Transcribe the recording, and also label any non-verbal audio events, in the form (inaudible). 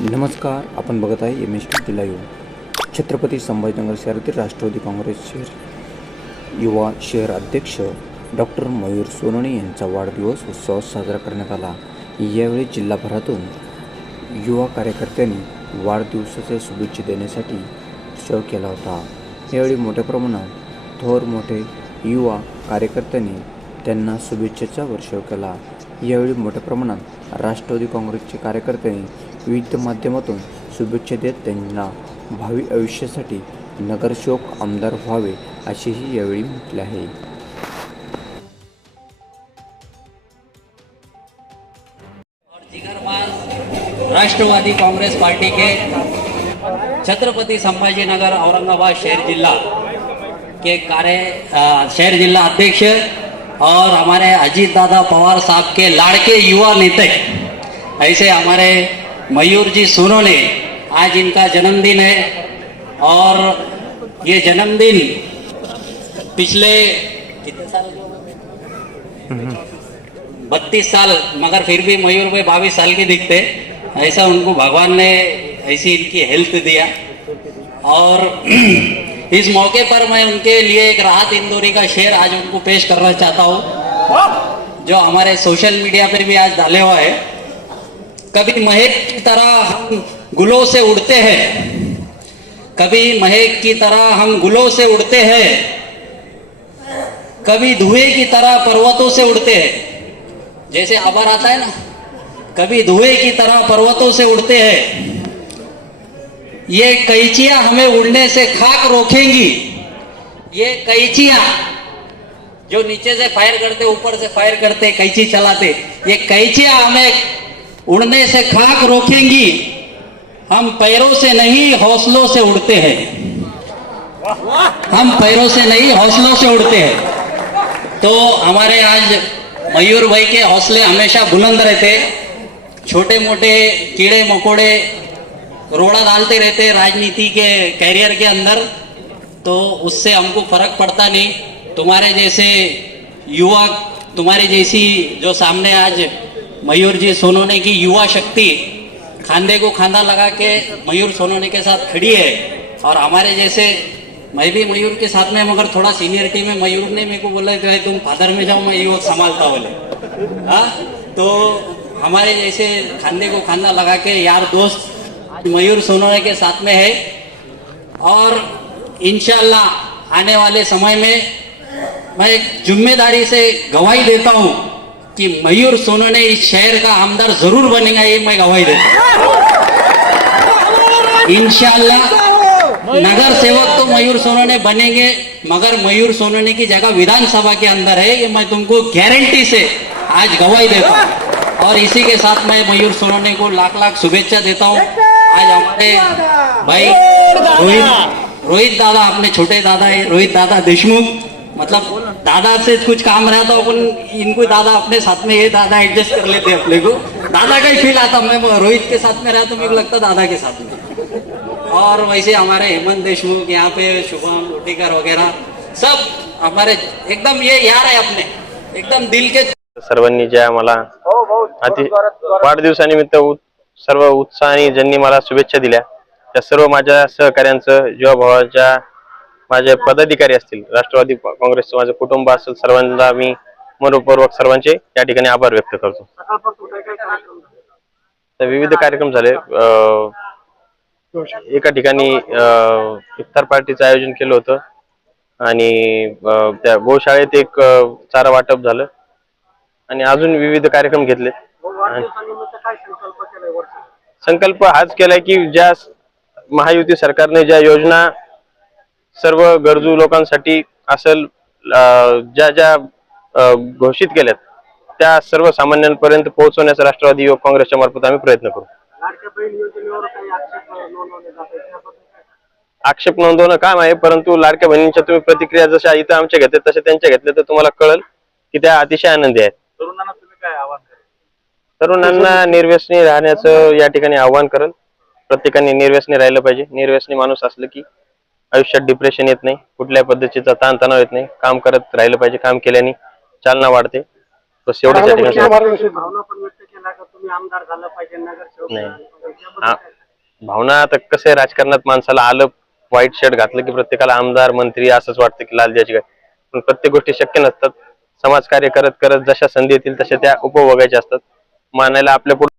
नमस्कार आपण बघत आहे M S T live Chhatrapati Sambhajinagar शहरातील राष्ट्रवादी काँग्रेस शहर. युवा शहर अध्यक्ष डॉक्टर मयूर सोनवणे यांचा वाढदिवस उत्सव साजरा करण्यात आला. यावेळी जिल्हाभरातून युवा कार्यकर्त्यांनी वाढदिवसाच्या शुभेच्छा देण्यासाठी उत्सव केला होता. यावेळी मोठ्या प्रमाणात थोर मोठे युवा कार्यकर्त्यांनी त्यांना शुभेच्छेचा वर्षाव केला. यावेळी मोठ्या प्रमाणात राष्ट्रवादी काँग्रेसचे कार्यकर्त्यांनी विविध माध्यमातून शुभेच्छा देत त्यांना भावी आयुष्यासाठी नगरसेवक आमदार व्हावे असेही यावेळी म्हटले आहे. राष्ट्रवादी कांग्रेस पार्टी के छत्रपति संभाजीनगर औरंगाबाद शहर जिला के कार्य शहर जिला अध्यक्ष और हमारे अजीत दादा पवार साहब के लाड़के युवा नेता ऐसे हमारे मयूर जी सोनोने आज इनका जन्मदिन है और ये जन्मदिन पिछले कितने साल? बत्तीस साल, मगर फिर भी मयूर भाई बाईस साल के दिखते। ऐसा उनको भगवान ने ऐसी इनकी हेल्थ दिया। और (clears throat) इस मौके पर मैं उनके लिए एक राहत इंदौरी का शेर आज उनको पेश करना चाहता हूँ, जो हमारे सोशल मीडिया पर भी आज डाले हुआ है। कभी महक की तरह हम गुलों से उड़ते हैं, कभी महक की तरह हम गुलों से उड़ते हैं, कभी धुएँ की तरह पर्वतों से उड़ते हैं। जैसे आभार आता है ना, कभी धुएँ की तरह पर्वतों से उड़ते हैं। ये कैचियाँ हमें उड़ने से खाक रोकेंगी। ये कैचियाँ जो नीचे से फायर करते, ऊपर से फायर करते, कैची चलाते, ये कैचियाँ हमें उड़ने से खाक रोकेंगी। हम पैरों से नहीं, हौसलों से उड़ते हैं। हम पैरों से नहीं, हौसलों से उड़ते हैं। तो हमारे आज मयूर भाई के हौसले हमेशा बुलंद रहते। छोटे मोटे कीड़े मकोड़े रोड़ा डालते रहते राजनीति के, कैरियर के अंदर। तो उससे हमको फ़र्क पड़ता नहीं। तुम्हारे जैसे युवा, तुम्हारी जैसी जो सामने आज मयूर जी सोनोने की युवा शक्ति खांधे को खांधा लगा के मयूर सोनोने के साथ खड़ी है। और हमारे जैसे मैं भी मयूर के साथ में, मगर थोड़ा सीनियरिटी में मयूर ने मेरे को बोला कि तुम फादर में जाओ, मैं युवक संभालता बोले। हाँ? तो हमारे जैसे खांधे को खांधा लगा के यार दोस्त मयूर सोनोने के साथ में है। और इंशाल्लाह आने वाले समय में मैं ज़िम्मेदारी से गवाही देता हूँ। कि मयूर सोनोने इस शहर का आमदार ज़रूर बनेगा, ये मैं गवाही देता इंशाल्लाह, नगर सेवक तो मयूर सोनोने बनेंगे, मगर मयूर सोनोने की जगह विधानसभा के अंदर है, ये मैं तुमको गारंटी से आज गवाही देता हूँ। और इसी के साथ मैं मयूर सोनोने को लाख लाख शुभेच्छा देता हूँ। आज हमारे भाई रोहित रोहित दादा, अपने छोटे दादा है, रोहित दादा देशमुख। मतलब दादा से कुछ काम रहा तो अपन इनको दादा अपने साथ में ये दादा एडजस्ट कर लेते अपने को। दादा का ही फील आता मैं रोहित के साथ में रहा तो मेरे को लगता दादा के साथ में। और वैसे हमारे हेमंत देशमुख यहाँ पे शुभम लोटेकर वगैरह सब हमारे एकदम ये यार है अपने। एकदम दिल के सर्वांनी ज्या मला अति वाढदिवसानिमित्त सर्व उत्साहाने ज्यांनी मला शुभेच्छा दिल्या त्या सर्व माझ्या सहकाऱ्यांचं जीवाभावाच्या माझे पदाधिकारी असतील राष्ट्रवादी काँग्रेसचे माझं कुटुंब असेल सर्वांना मी मनपूर्वक सर्वांचे या ठिकाणी आभार व्यक्त करतो. तर विविध कार्यक्रम झाले. एका ठिकाणी इफ्तार पार्टीचं आयोजन केलं होतं. आणि त्या गोशाळेत एक चारा वाटप झालं. आणि अजून विविध कार्यक्रम घेतले. संकल्प हाच केलाय की ज्या महायुती सरकारने ज्या योजना सर्व गरजू लोकांसाठी असेल ज्या ज्या घोषित केल्यात त्या सर्वसामान्यांपर्यंत पोहोचवण्याचा राष्ट्रवादी युवक काँग्रेसच्या मार्फत आम्ही प्रयत्न करू. आक्षेप नोंदवणं काम आहे परंतु लाडक्या बहिणींच्या तुम्ही प्रतिक्रिया जशा इथं आमच्या घेतल्या तशा त्यांच्या घेतल्या तर तुम्हाला कळल की त्या अतिशय आनंदी आहेत. तरुणांना तुम्ही काय आवाहन कराल? तरुणांना निर्व्यसनी राहण्याचं या ठिकाणी आव्हान करेल. प्रत्येकाने निर्व्यसनी राहिलं पाहिजे. निर्व्यसनी माणूस असलं की आयुष्यात डिप्रेशन येत नाही. कुठल्या पद्धतीचा ताणतणाव येत नाही. काम करत राहिलं पाहिजे काम केल्याने चालना वाढते. बस सांगतो. भावना पण व्यक्त केला का तुम्ही? आमदार झालं पाहिजे नगरसेवक नाही. झालं पाहिजे. आ- भावना आता कसं आहे राजकारणात माणसाला आलं व्हाईट शर्ट घातलं की प्रत्येकाला आमदार मंत्री असंच वाटतं की लाल द्यायची काय. पण प्रत्येक गोष्टी शक्य नसतात. समाजकार्य करत करत जशा संधी येतील तशा त्या उपभोगायच्या असतात. मानायला आपल्या पुढे